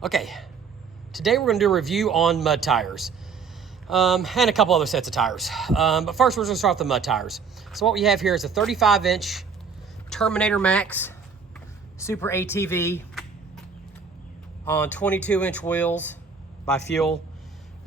Okay, today we're going to do a review on mud tires and a couple other sets of tires. But first we're going to start with the mud tires. So what we have here is a 35-inch Terminator Max SuperATV on 22-inch wheels by Fuel.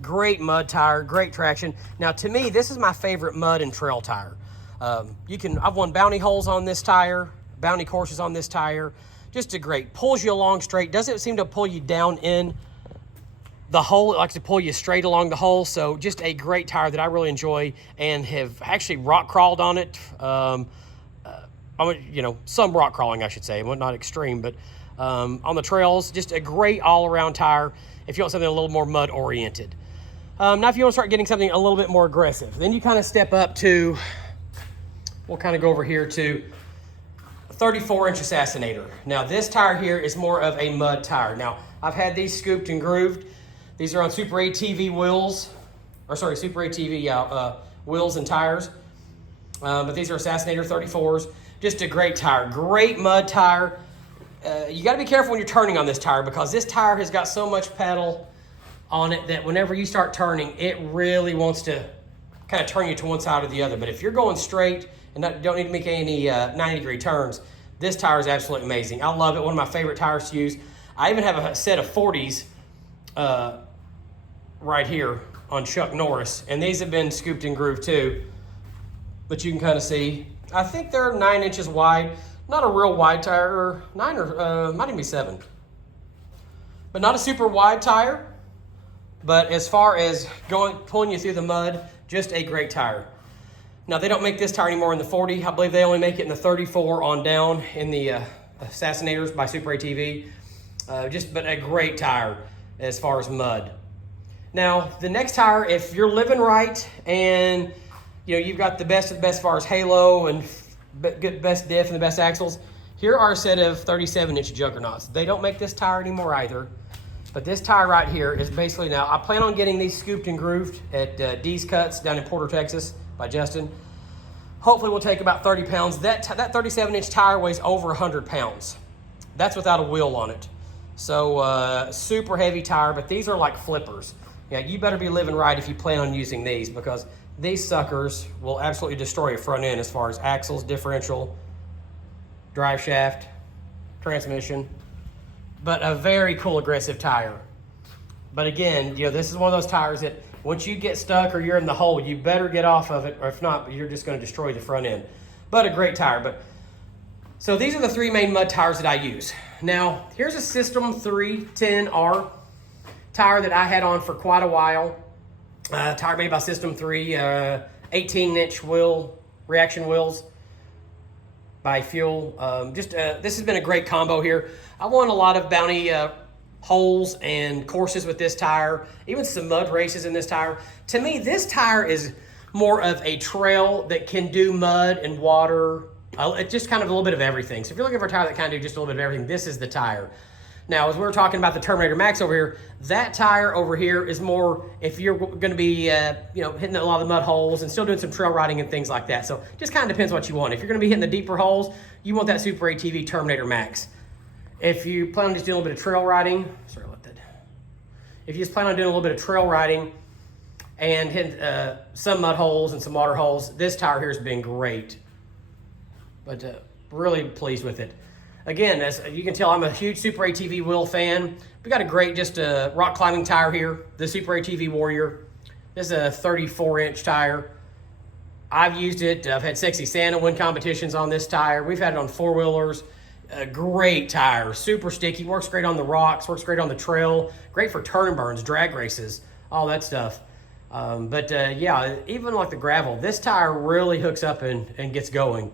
Great mud tire, great traction. Now to me, this is my favorite mud and trail tire. I've won bounty holes on this tire, bounty courses on this tire. Just a great, pulls you along straight. Doesn't seem to pull you down in the hole. It likes to pull you straight along the hole. So just a great tire that I really enjoy and have actually rock crawled on it. Some rock crawling, I should say, well, not extreme, but on the trails, just a great all-around tire if you want something a little more mud oriented. Now if you want to start getting something a little bit more aggressive, then you kind of step up to, we'll kind of go over here to 34-inch Assassinator. Now this tire here is more of a mud tire. Now I've had these scooped and grooved. These are on SuperATV wheels, SuperATV wheels and tires. But these are Assassinator 34s. Just a great tire, great mud tire. You got to be careful when you're turning on this tire because this tire has got so much pedal on it that whenever you start turning, it really wants to kind of turn you to one side or the other. But if you're going straight and don't need to make any 90-degree turns, this tire is absolutely amazing. I love it. One of my favorite tires to use. I even have a set of 40s right here on Chuck Norris, and these have been scooped and grooved too. But you can kind of see, I think they're 9 inches wide. Not a real wide tire, or 9 or might even be 7. But not a super wide tire. But as far as pulling you through the mud, just a great tire. Now they don't make this tire anymore in the 40. I believe they only make it in the 34 on down in the Assassinators by SuperATV. But a great tire as far as mud. Now the next tire, if you're living right and you've got the best of the best as far as halo and best diff and the best axles, here are a set of 37-inch Juggernauts. They don't make this tire anymore either. But this tire right here is basically, now I plan on getting these scooped and grooved at D's Cuts down in Porter, Texas by Justin. Hopefully we'll take about 30 pounds. That 37-inch tire weighs over 100 pounds. That's without a wheel on it. So super heavy tire, but these are like flippers. Yeah, you better be living right if you plan on using these because these suckers will absolutely destroy a front end as far as axles, differential, drive shaft, transmission. But a very cool, aggressive tire. But again, this is one of those tires that once you get stuck or you're in the hole, you better get off of it, or if not, you're just going to destroy the front end. But a great tire. So these are the three main mud tires that I use. Now, here's a System 310R tire that I had on for quite a while. Tire made by System 3, 18-inch reaction wheels by Fuel. This has been a great combo here. I won a lot of bounty holes and courses with this tire, even some mud races in this tire. To me, this tire is more of a trail that can do mud and water. It's just kind of a little bit of everything. So if you're looking for a tire that kind of do just a little bit of everything, this is the tire. Now, as we were talking about the Terminator Max over here, that tire over here is more if you're going to be, hitting a lot of the mud holes and still doing some trail riding and things like that. So just kind of depends what you want. If you're going to be hitting the deeper holes, you want that SuperATV Terminator Max. If you plan on just doing a little bit of trail riding, if you just plan on doing a little bit of trail riding and hitting some mud holes and some water holes, this tire here has been great. But really pleased with it. Again, as you can tell, I'm a huge SuperATV wheel fan. We got a great rock climbing tire here, the SuperATV Warrior. This is a 34-inch tire. I've used it. I've had Sexy Santa win competitions on this tire. We've had it on four-wheelers. A great tire, super sticky, works great on the rocks, works great on the trail, great for turn and burns, drag races, all that stuff. Yeah, even like the gravel, this tire really hooks up and gets going.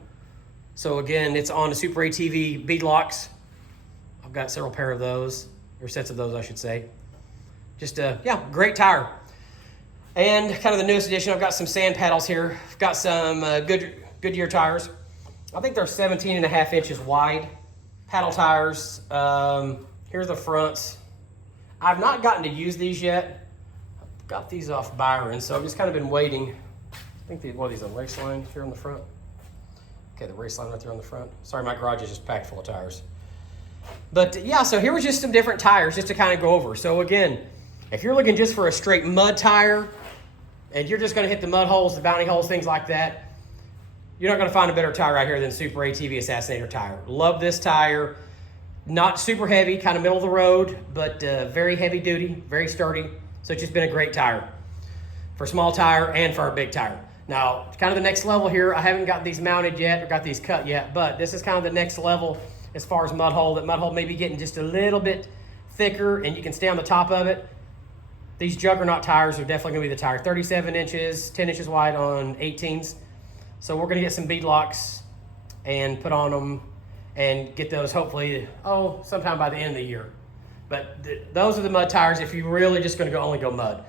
So again, it's on the SuperATV beadlocks. I've got several pair of those, or sets of those, I should say. Great tire. And kind of the newest addition, I've got some sand paddles here. I've got some Goodyear tires. I think they're 17.5 inches wide. Paddle tires. Here's the fronts. I've not gotten to use these yet. I've got these off Byron, so I've just kind of been waiting. I think these are race lines here on the front. Okay, the race line right there on the front. Sorry, my garage is just packed full of tires. But yeah, so here was just some different tires just to kind of go over. So again, if you're looking just for a straight mud tire, and you're just going to hit the mud holes, the bounty holes, things like that, you're not going to find a better tire right here than SuperATV Assassinator tire. Love this tire. Not super heavy, kind of middle of the road, but very heavy duty, very sturdy. So it's just been a great tire for a small tire and for a big tire. Now, kind of the next level here, I haven't got these mounted yet or got these cut yet, but this is kind of the next level as far as mud hole. That mud hole may be getting just a little bit thicker and you can stay on the top of it. These Juggernaut tires are definitely going to be the tire. 37 inches, 10 inches wide on 18s. So we're going to get some bead locks and put on them and get those hopefully, sometime by the end of the year. But those are the mud tires if you're really just going to only go mud.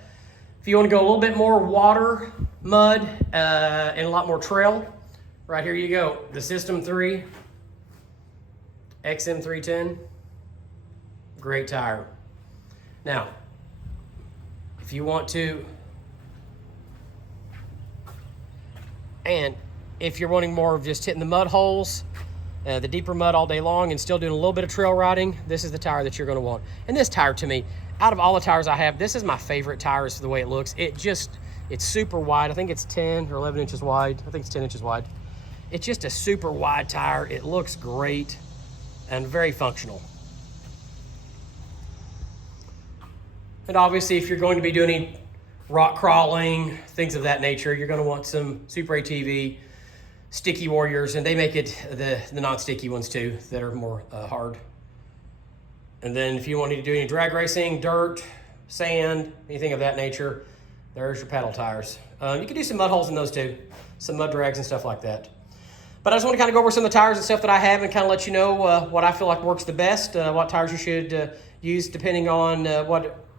If you want to go a little bit more water, mud, and a lot more trail, right here you go. The System 3 XM310, great tire. Now, if you want to, and if you're wanting more of just hitting the mud holes, the deeper mud all day long and still doing a little bit of trail riding, this is the tire that you're going to want. And this tire, to me, out of all the tires I have, this is my favorite tire for the way it looks. It's super wide. I think it's 10 or 11 inches wide. I think it's 10 inches wide. It's just a super wide tire. It looks great and very functional. And obviously, if you're going to be doing any rock crawling, things of that nature, you're going to want some SuperATV Sticky Warriors, and they make it the non-sticky ones too that are more hard. And then if you wanted to do any drag racing, dirt, sand, anything of that nature, there's your paddle tires. You can do some mud holes in those too, some mud drags and stuff like that. But I just want to kind of go over some of the tires and stuff that I have and kind of let you know what I feel like works the best, what tires you should use depending on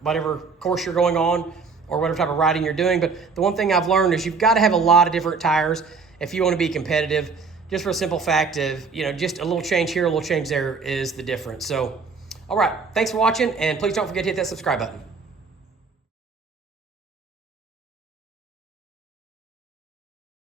whatever course you're going on or whatever type of riding you're doing. But the one thing I've learned is you've got to have a lot of different tires if you want to be competitive, just for a simple fact of, just a little change here, a little change there is the difference. So, all right, thanks for watching, and please don't forget to hit that subscribe button.